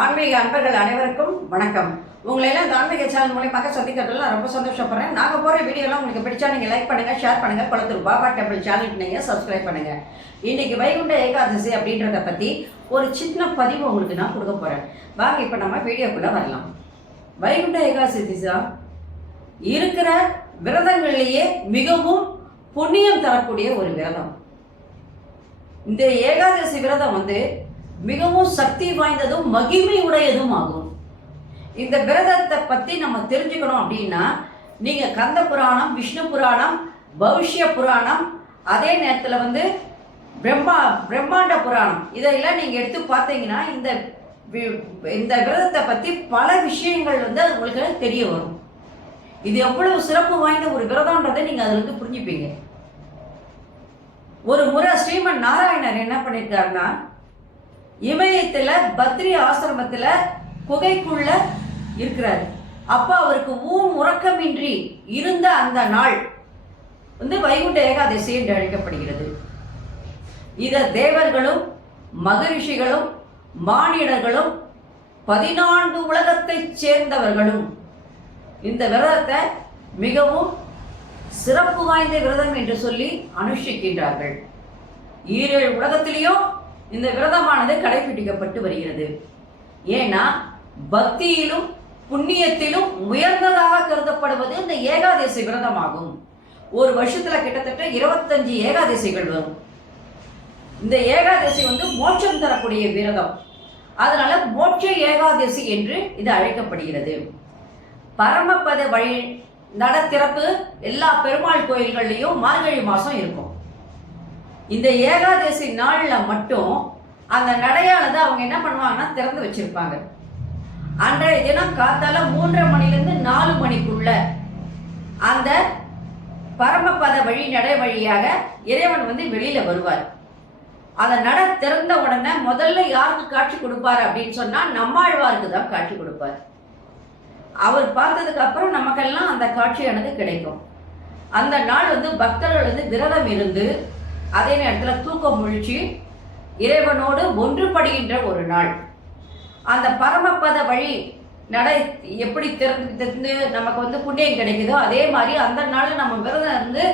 ஆன்மீக அன்பர்கள் அனைவருக்கும் வணக்கம். உங்களை எல்லாம் இந்த ஆன்மீக சேனல் மூலமாக சந்திக்கிறதுல ரொம்ப சந்தோஷப்படுறேன். நாங்கள் போகிற வீடியோலாம் உங்களுக்கு பிடிச்சா நீங்கள் லைக் பண்ணுங்கள், ஷேர் பண்ணுங்கள், குளத்தூர் பாபா டெம்பிள் சேனலுக்கு நீங்கள் சப்ஸ்கிரைப் பண்ணுங்கள். இன்றைக்கி வைகுண்ட ஏகாதசி அப்படின்றத பற்றி ஒரு சின்ன பதிவு உங்களுக்கு நான் கொடுக்க போகிறேன். வாங்க இப்போ நம்ம வீடியோக்குள்ளே வரலாம். வைகுண்ட ஏகாதசி தான் இருக்கிற விரதங்கள்லேயே மிகவும் புண்ணியம் தரக்கூடிய ஒரு விரதம். இந்த ஏகாதசி விரதம் மிகவும் சக்தி வாய்ந்ததும் மகிமை உடையதும் ஆகும். இந்த விரதத்தை பற்றி நம்ம தெரிஞ்சுக்கணும் அப்படின்னா நீங்கள் கந்த புராணம், விஷ்ணு புராணம், பவிஷ்ய புராணம், அதே நேரத்தில் பிரம்மாண்ட புராணம் இதையெல்லாம் நீங்கள் எடுத்து பார்த்தீங்கன்னா இந்த விரதத்தை பற்றி பல விஷயங்கள் உங்களுக்கு தெரிய வரும். இது எவ்வளவு சிறப்பு வாய்ந்த ஒரு விரதம்ன்றதை நீங்கள் அதில் புரிஞ்சுப்பீங்க. ஒரு முறை ஸ்ரீமன் நாராயணர் என்ன பண்ணியிருக்காருன்னா, இமயத்தில் பத்ரி ஆசிரமத்தில் குகைக்குள்ள இருக்கிறாரு. அப்போ அவருக்கு உறக்கமின்றி இருந்த அந்த நாள் வைகுண்ட ஏகாதசி என்று அழைக்கப்படுகிறது. இதை தேவர்களும் மகரிஷிகளும் மானிடர்களும் 14 உலகத்தைச் சேர்ந்தவர்களும் இந்த விரதத்தை மிகவும் சிறப்பு வாய்ந்த விரதம் என்று சொல்லி அனுஷ்டிக்கின்றார்கள். 7 உலகத்திலேயும் இந்த விரதமானது கடைபிடிக்கப்பட்டு வருகிறது. ஏன்னா பக்தியிலும் புண்ணியத்திலும் உயர்ந்ததாக கருதப்படுவது இந்த ஏகாதசி விரதமாகும். ஒரு வருஷத்துல கிட்டத்தட்ட 25 ஏகாதசிகள் வரும். இந்த ஏகாதசி மோட்சம் தரக்கூடிய விரதம். அதனால மோட்ச ஏகாதசி என்று இது அழைக்கப்படுகிறது. பரமபத வழி நட திறப்பு எல்லா பெருமாள் கோயில்கள்லையும் மார்கழி மாதம் இருக்கும். இந்த ஏகாதசி நாளில் மட்டும் அந்த நடையானது அவங்க என்ன பண்ணுவாங்கன்னா திறந்து வச்சிருப்பாங்க. அன்றைய தினம் காத்தால 3:30 மணிலேருந்து 4 மணிக்குள்ள அந்த பரமபத வழி நடை வழியாக இறைவன் வெளியில வருவார். அந்த நடை திறந்த உடனே முதல்ல யாருக்கு காட்சி கொடுப்பார் அப்படின்னு சொன்னா நம்மாழ்வாருக்கு தான் காட்சி கொடுப்பார். அவர் பார்த்ததுக்கு அப்புறம் நமக்கெல்லாம் அந்த காட்சியானது கிடைக்கும். அந்த நாள் பக்தர்கள் விரதம் இருந்து அதே நேரத்தில் தூக்கம் முழிச்சு இறைவனோடு ஒன்றுபடுகின்ற ஒரு நாள். அந்த பரமபத வழி நடை எப்படி திறந்து நமக்கு புண்ணியம் கிடைக்குதோ அதே மாதிரி அந்த நாள் நம்ம விரதம் இருந்து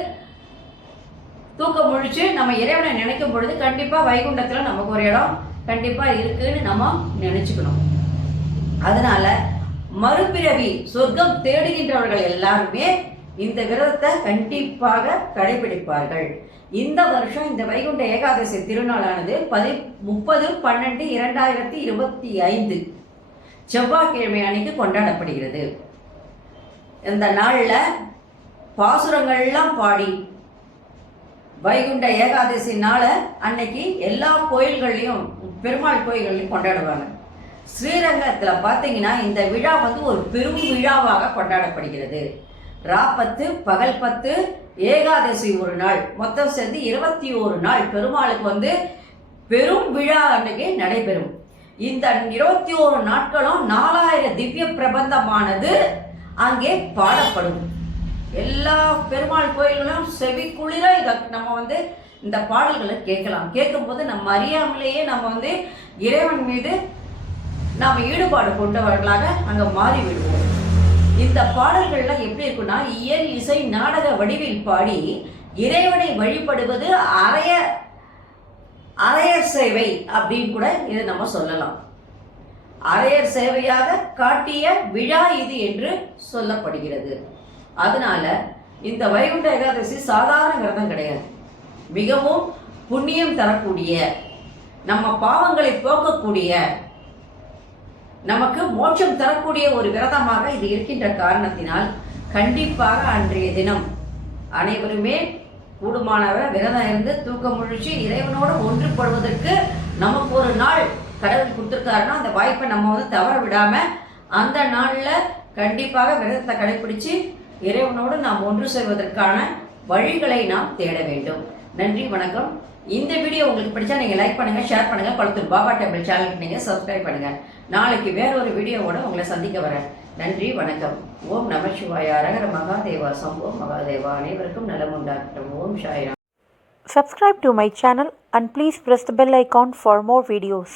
தூக்கம் முழிச்சு நம்ம இறைவனை நினைக்கும் பொழுது கண்டிப்பாக வைகுண்டத்தில் நமக்கு ஒரு இடம் கண்டிப்பாக இருக்குன்னு நம்ம நினைச்சுக்கணும். அதனால மறுபிறவி சொர்க்கம் தேடுகின்றவர்கள் எல்லாருமே இந்த விரதத்தை கண்டிப்பாக கடைபிடிப்பார்கள். இந்த வருஷம் இந்த வைகுண்ட ஏகாதசி திருநாளானது 30/12/2025 செவ்வாய்க்கிழமை அன்னைக்கு கொண்டாடப்படுகிறது. இந்த நாளில் பாசுரங்கள்லாம் பாடி வைகுண்ட ஏகாதசி நாளை அன்னைக்கு எல்லா கோயில்கள்லையும் பெருமாள் கோயில்கள்லையும் கொண்டாடுவாங்க. ஸ்ரீரங்கத்தில் பார்த்தீங்கன்னா இந்த விழா ஒரு பெரும் விழாவாக கொண்டாடப்படுகிறது. ராப்பத்து பகல் 10 ஏகாதசி ஒரு நாள் மொத்தம் சேர்ந்து 21 நாள் பெருமாளுக்கு பெரும் விழா அன்னைக்கு நடைபெறும். இந்த 21 நாட்களும் 4000 திவ்ய பிரபந்தமானது அங்கே பாடப்படும். எல்லா பெருமாள் கோயில்களும் செவி குளிர இதை நம்ம இந்த பாடல்களை கேட்கலாம். கேட்கும்போது நம்ம அறியாமலேயே நம்ம இறைவன் மீது நாம் ஈடுபாடு கொண்டவர்களாக அங்கே மாறி விடுவோம். இந்த பாடல்கள்லாம் எப்படி இருக்குன்னா இயல் இசை நாடக வடிவில் பாடி இறைவனை வழிபடுவது அரையர் சேவை அப்படின்னு கூட இதை நம்ம சொல்லலாம். அரையர் சேவையாக காட்டிய விழா இது என்று சொல்லப்படுகிறது. அதனால இந்த வைகுண்ட ஏகாதசி சாதாரண விரதம் கிடையாது. மிகவும் புண்ணியம் தரக்கூடிய, நம்ம பாவங்களை போக்கக்கூடிய, நமக்கு மோட்சம் தரக்கூடிய ஒரு விரதமாக இது இருக்கின்ற காரணத்தினால் கண்டிப்பாக அன்றைய தினம் அனைவருமே கூடுமானவரை விரதம் இருந்து தூக்கம் முழிச்சு இறைவனோடு ஒன்றுபடுவதற்கு நமக்கு ஒரு நாள் கடவுள் கொடுத்துருக்காருன்னா அந்த வாய்ப்பை நம்ம தவற விடாம அந்த நாளில் கண்டிப்பாக விரதத்தை கடைபிடிச்சு இறைவனோடு நாம் ஒன்று சேர்வதற்கான வழிகளை நாம் தேட வேண்டும். நன்றி, வணக்கம். இந்த வீடியோ உங்களுக்கு பிடிச்சா நீங்கள் லைக் பண்ணுங்கள், ஷேர் பண்ணுங்கள், குளத்தூர் பாபா டெம்பிள் சேனலுக்கு நீங்கள் சப்ஸ்கிரைப் பண்ணுங்கள். நாளைக்கு வேறொரு வீடியோவோட உங்களை சந்திக்க வரேன். நன்றி, வணக்கம். ஓம் நம சிவாய. அரகர மகாதேவா. சம்போ மகாதேவா. அனைவருக்கும் நலம் உண்டாகட்டும். ஓம் Sairam. Subscribe to my channel and please press the bell icon for more videos.